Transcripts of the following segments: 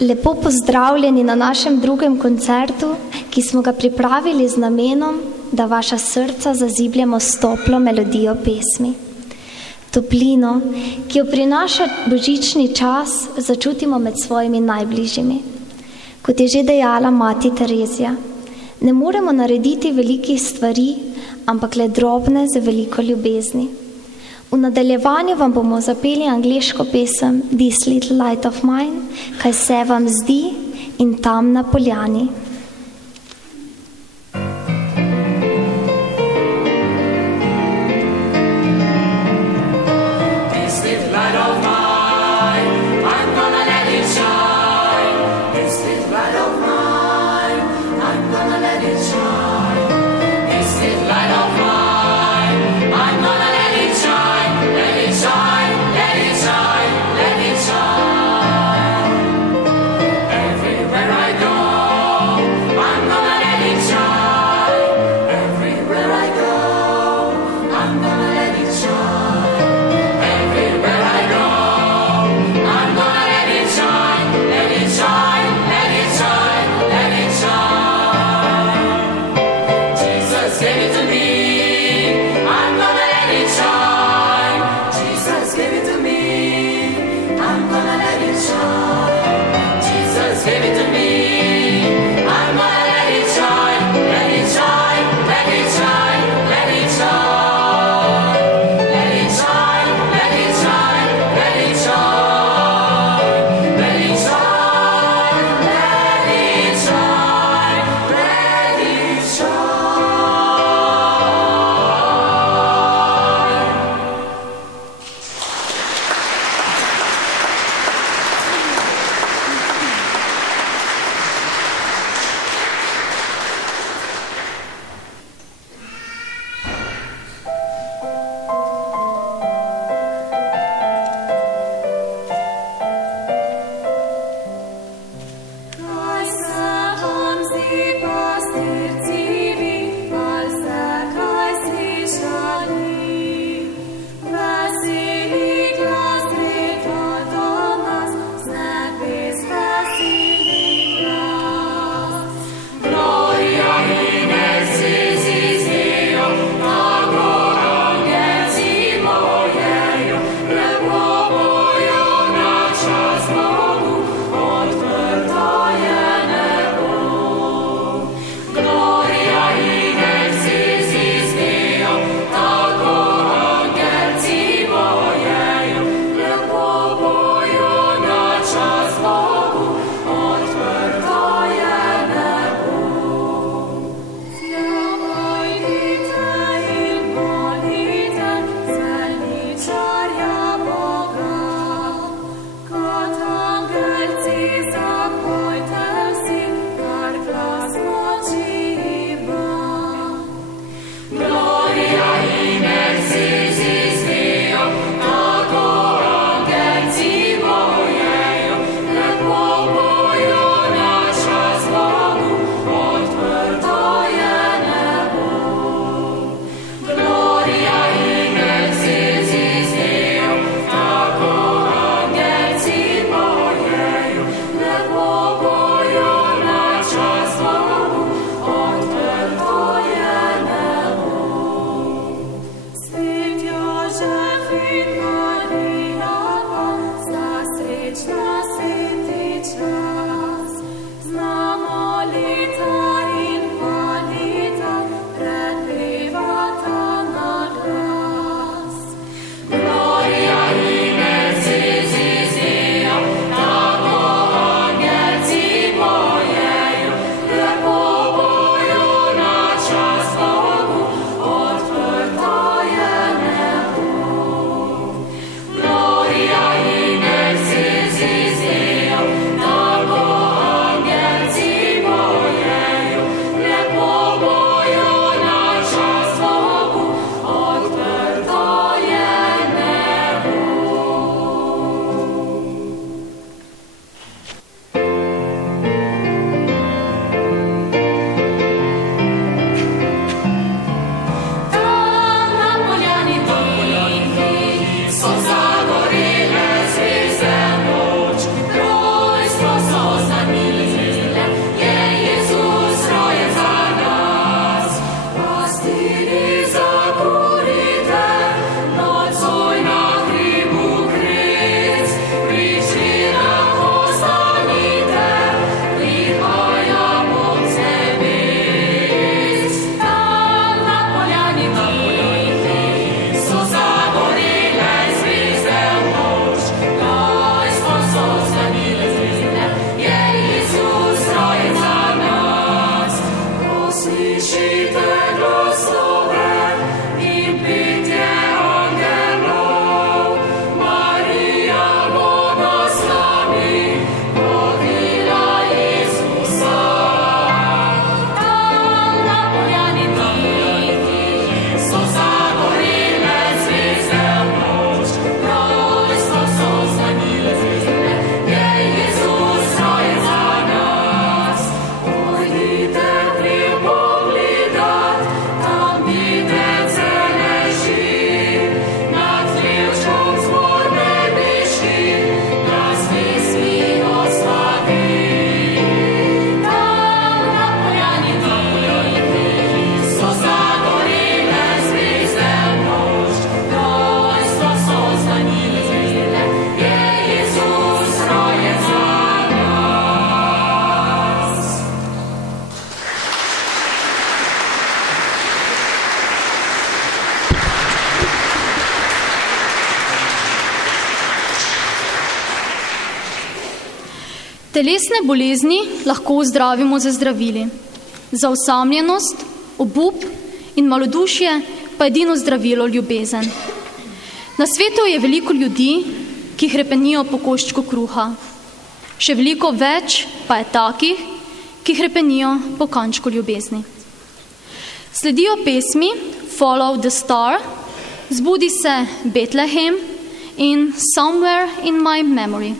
Lepo pozdravljeni na našem drugem koncertu, ki smo ga pripravili z namenom, da vaša srca zazibljamo s toplo melodijo pesmi. Toplino, ki jo prinaša božični čas, začutimo med svojimi najbližjimi. Kot je že dejala mati Terezija, ne moremo narediti velikih stvari, ampak le drobne z veliko ljubezni. V nadaljevanju vam bomo zapeli angleško pesem This Little Light of Mine, kaj se vam zdi in tam na poljani. Telesne bolezni lahko ozdravimo z zdravili. Za osamljenost, obup in malodušje pa edino zdravilo ljubezen. Na svetu je veliko ljudi, ki hrepenijo po koščku kruha. Še veliko več pa je takih, ki hrepenijo po kančku ljubezni. Sledijo pesmi Follow the Star, Zbudi se Betlehem in Somewhere in my memory.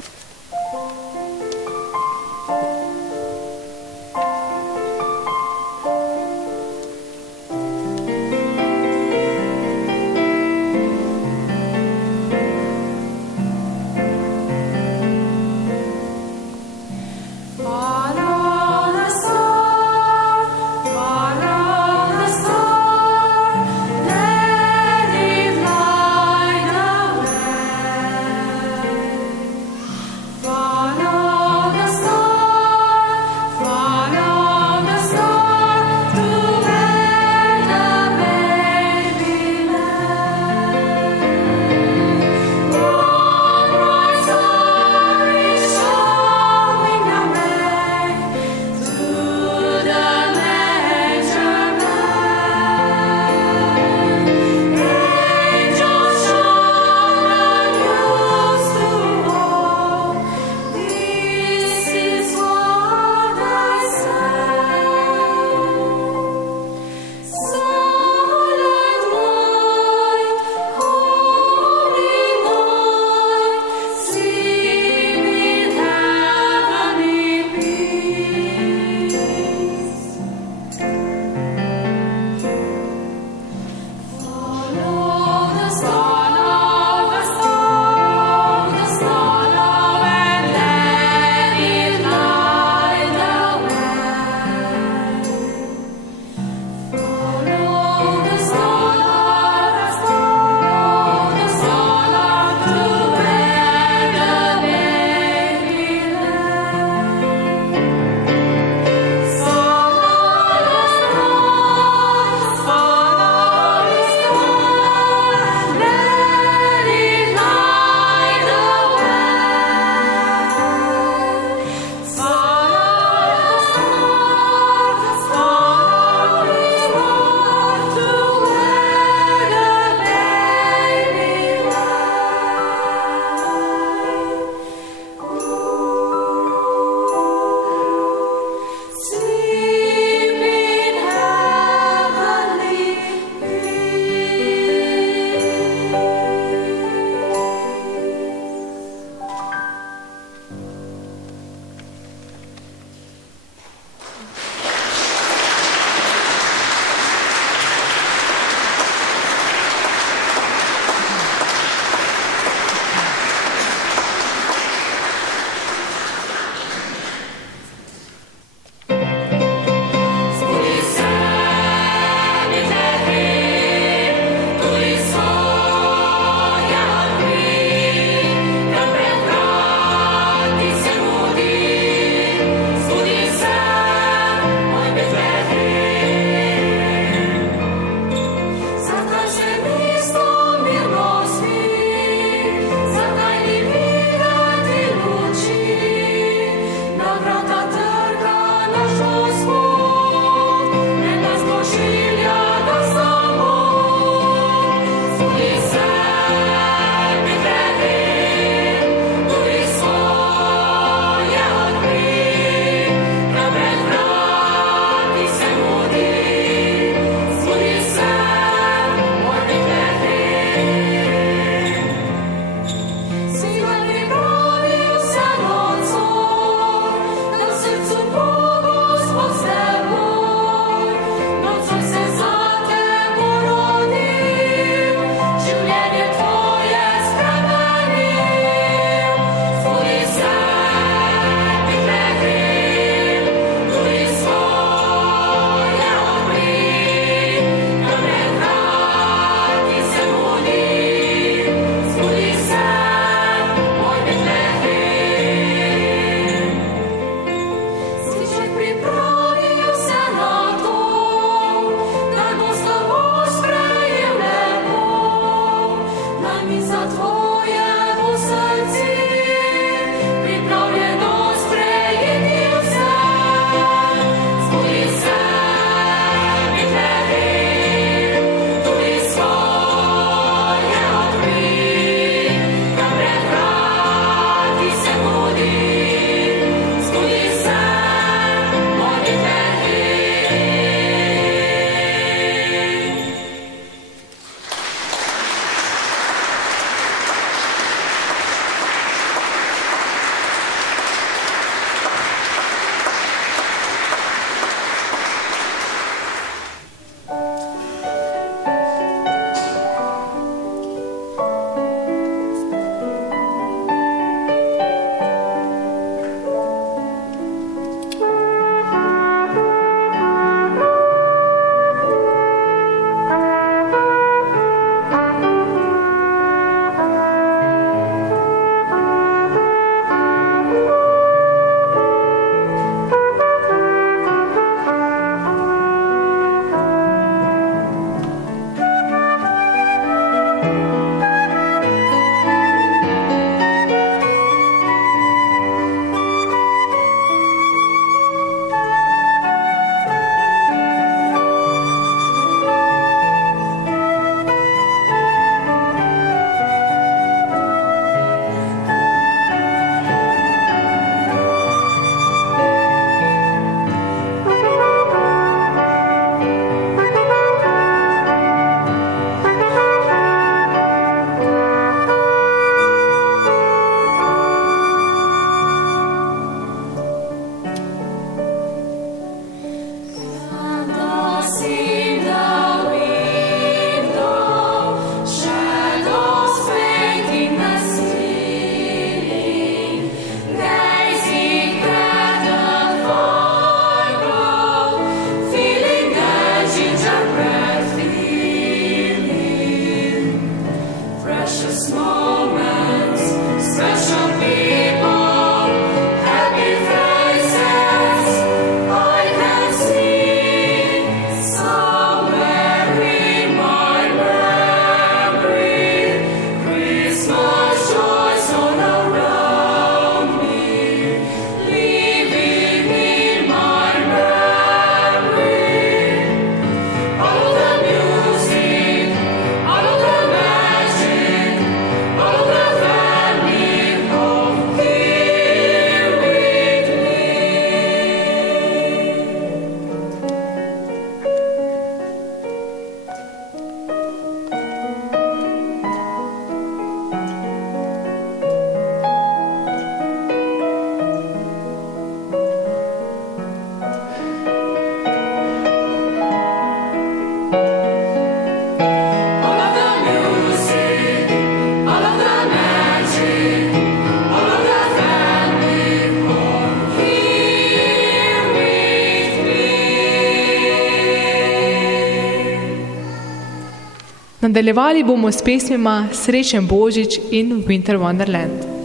Nadaljevali bomo s pesmima Srečen Božič in Winter Wonderland.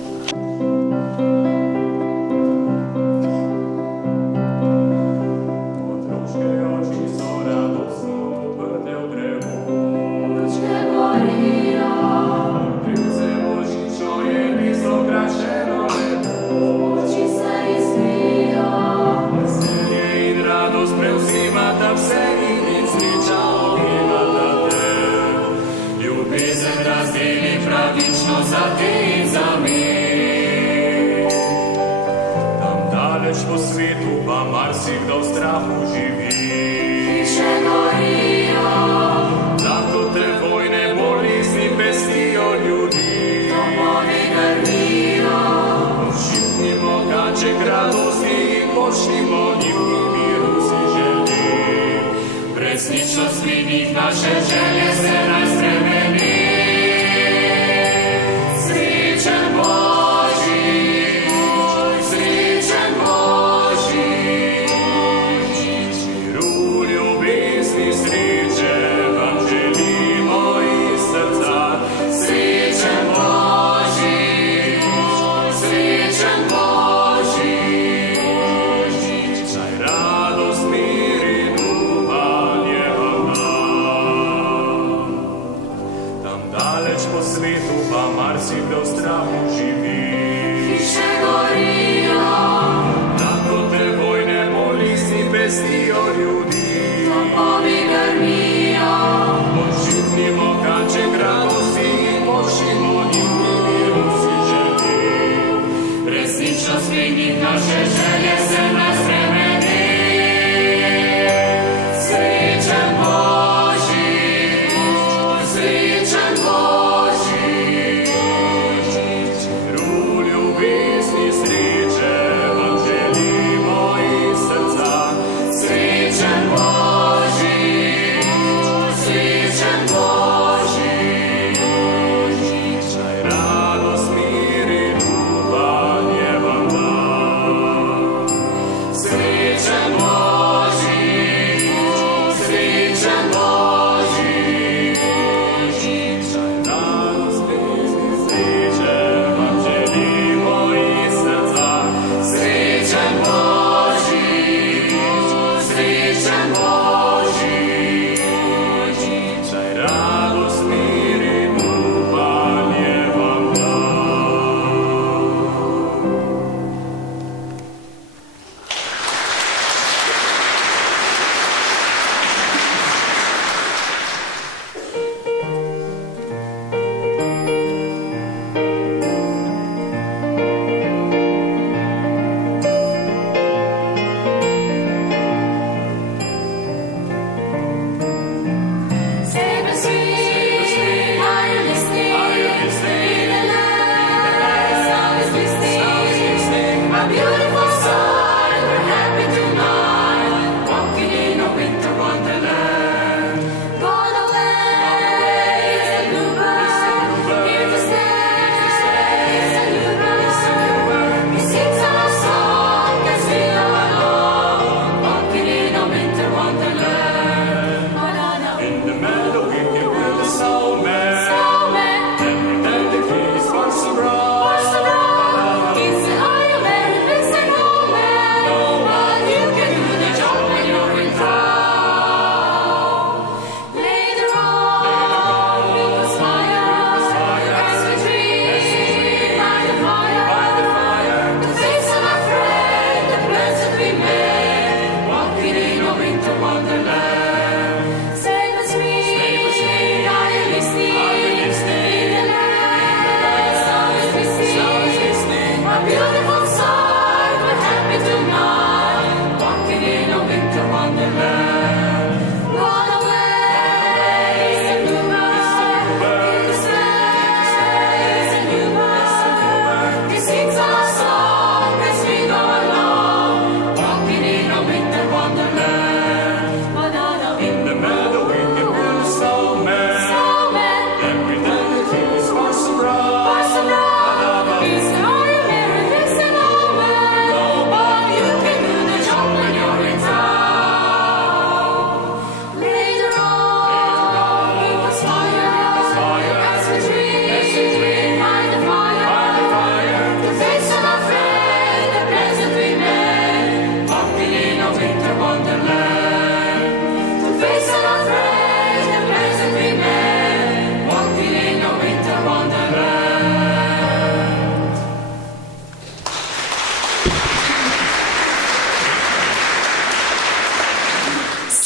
Po svetu pa marsikdo v strahu živi. Hiše gorijo, tam ko te vojne bolezni pestijo ljudi. Domovi grmijo, pošipnimo kanček radosti in počnimo njim miru si želi. Resničnost vidik naše želje se naj spremeni. Srečen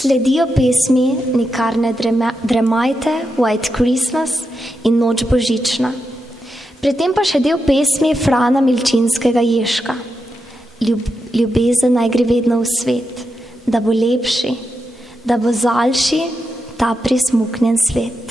Sledijo pesmi Nikar ne dremajte, White Christmas in Noč božična. Pri tem pa še del pesmi Frana Milčinskega Ježka. Ljubezen naj gre vedno v svet, da bo lepši, da bo zaljši ta prismuknjen svet.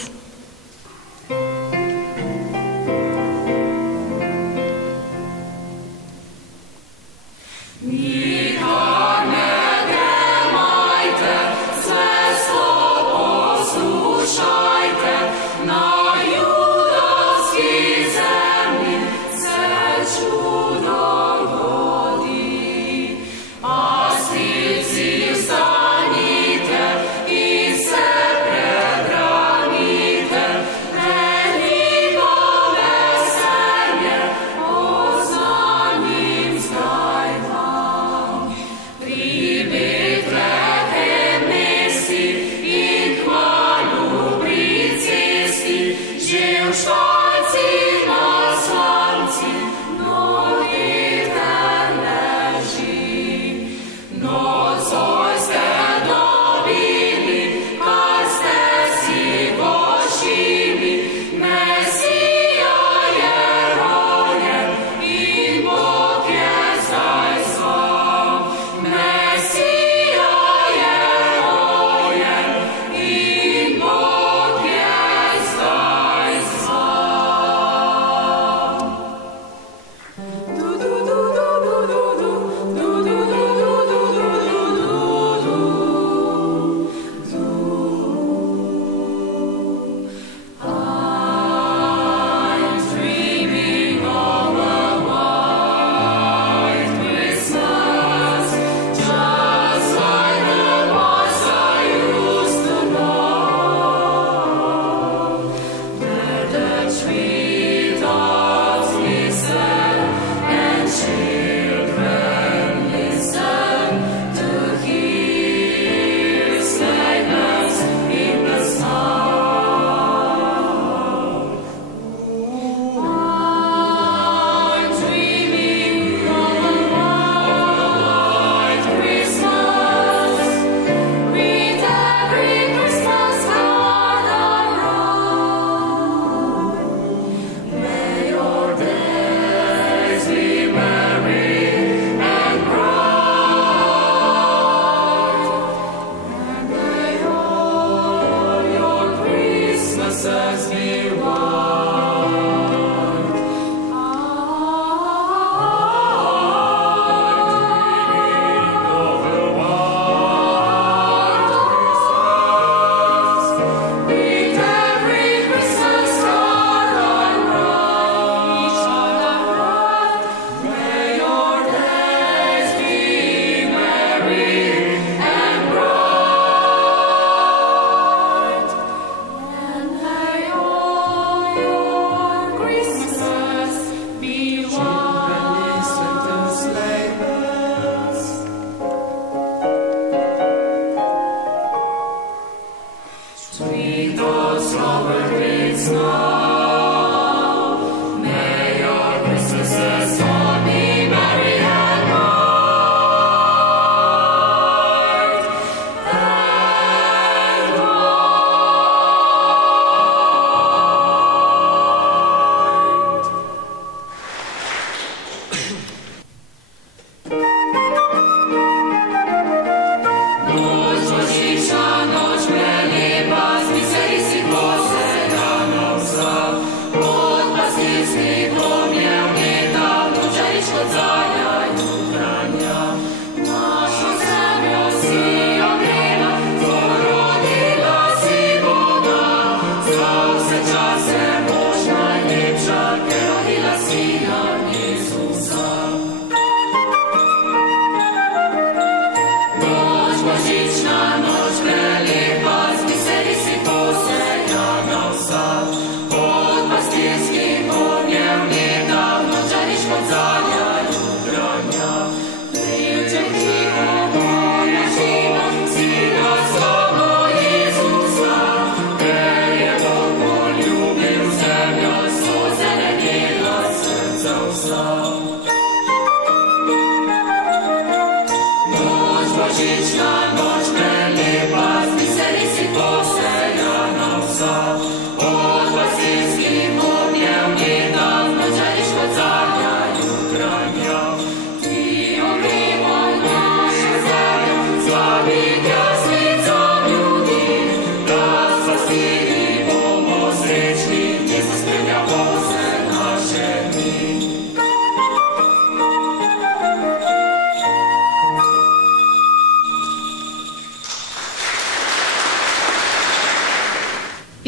Božična noč prelepa.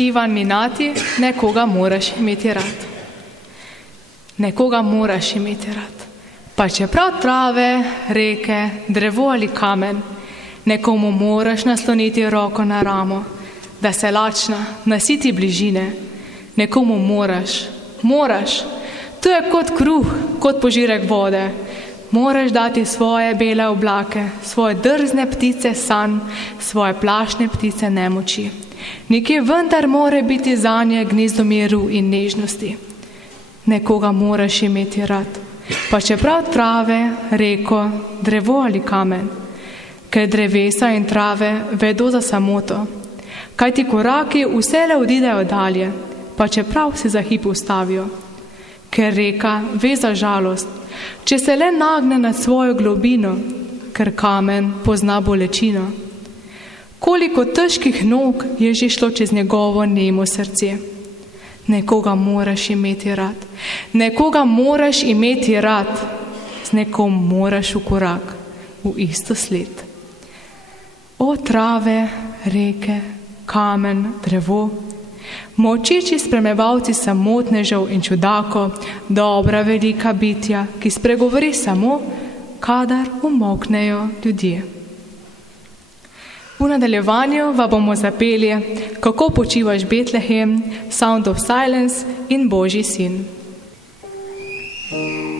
Ivan Minati, nekoga moraš imeti rad. Nekoga moraš imeti rad. Pa čeprav trave, reke, drevo ali kamen, nekomu moraš nasloniti roko na ramo, da se lačna, nasiti bližine. Nekomu moraš. To je kot kruh, kot požirek vode. Moraš dati svoje bele oblake, svoje drzne ptice sanj, svoje plašne ptice nemoči. Nekje vendar more biti zanje gnezdo miru in nežnosti. Nekoga moraš imeti rad, pa čeprav trave, reko, drevo ali kamen, ker drevesa in trave vedo za samoto, kaj ti koraki vsele odidejo dalje, pa čeprav se za hip ustavijo, ker reka ve za žalost, če se le nagne nad svojo globino, ker kamen pozna bolečino. Koliko težkih nog je že šlo čez njegovo nemo srce. Nekoga moraš imeti rad. Nekoga moraš imeti rad. Z nekom moraš v korak, v isto sled. O trave, reke, kamen, drevo, molčeči spremljevalci samotnežev in čudakov, dobra velika bitja, ki spregovori samo, kadar umolknejo ljudje. V nadaljevanju vam bomo zapeli, kako počivaš Betlehem, Sound of Silence in Božji sin. Svoj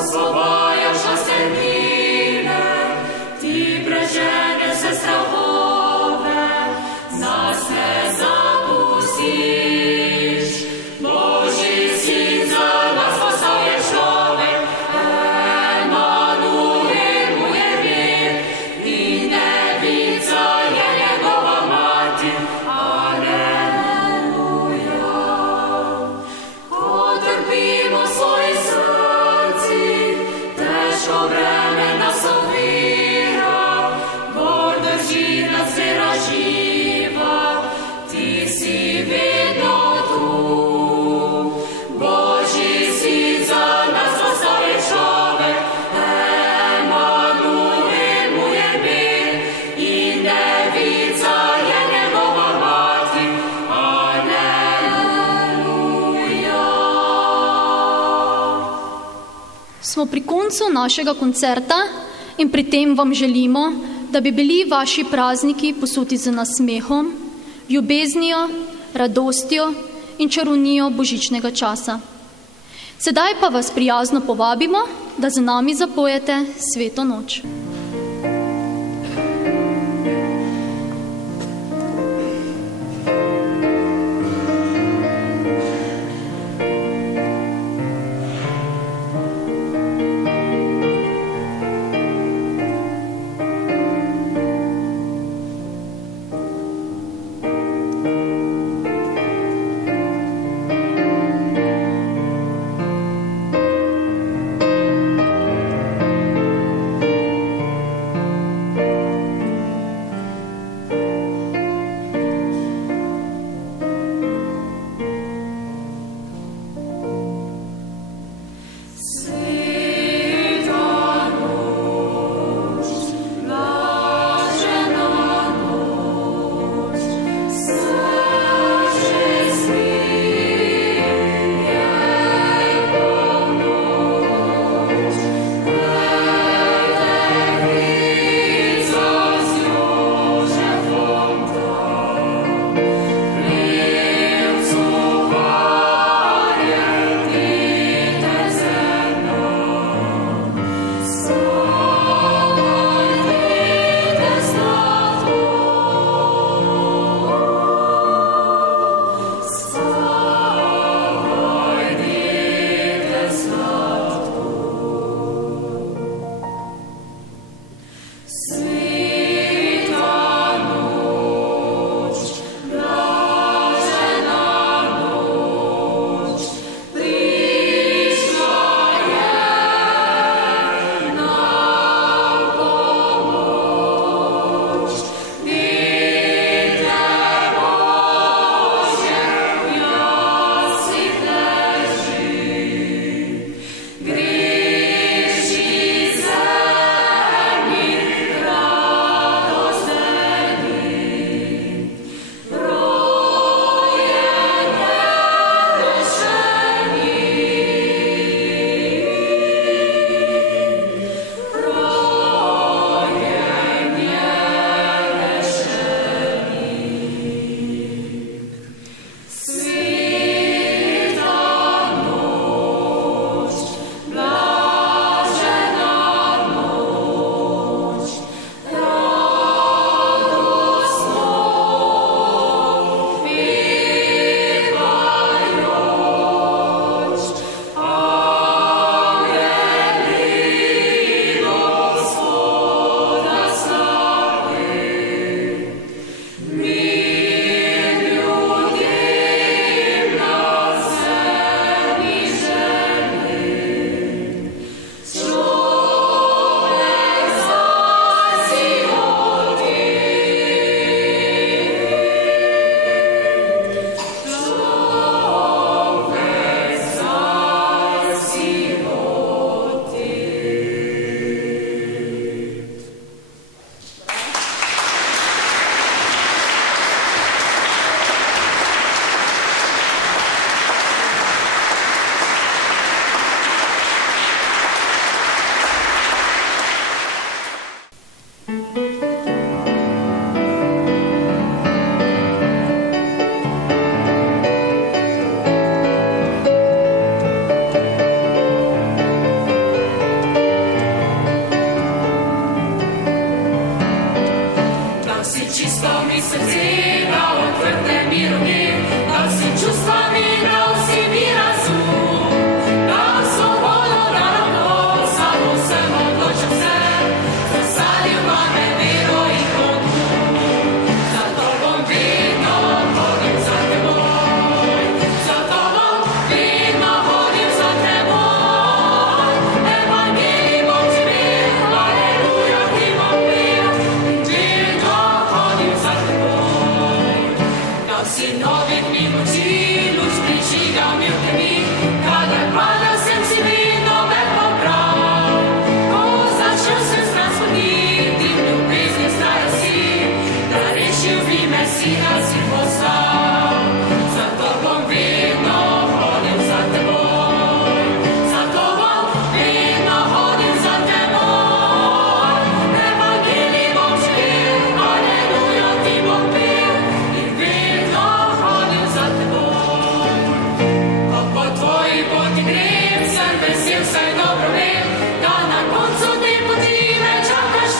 osvobajaš nas temnine, ti preženeš se strahove, nas ne zapustiš. Božji sin za nas postal je človek, Emanuel mu je vir, in devica je njegova mati. Aleluja. Ko trpimo v svoji srci, težko breme nas ovira, gor drži nas vera živa, ti si vedno tu. Božji sin za nas postal je človek, Emanuel mu je vir, in devica je njegova mati. Aleluja. Smo pri koncu našega koncerta in pri tem vam želimo, da bi bili vaši prazniki posuti z nasmehom, ljubeznijo, radostjo in čarovnijo božičnega časa. Sedaj pa vas prijazno povabimo, da z nami zapojete Sveto noč.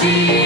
si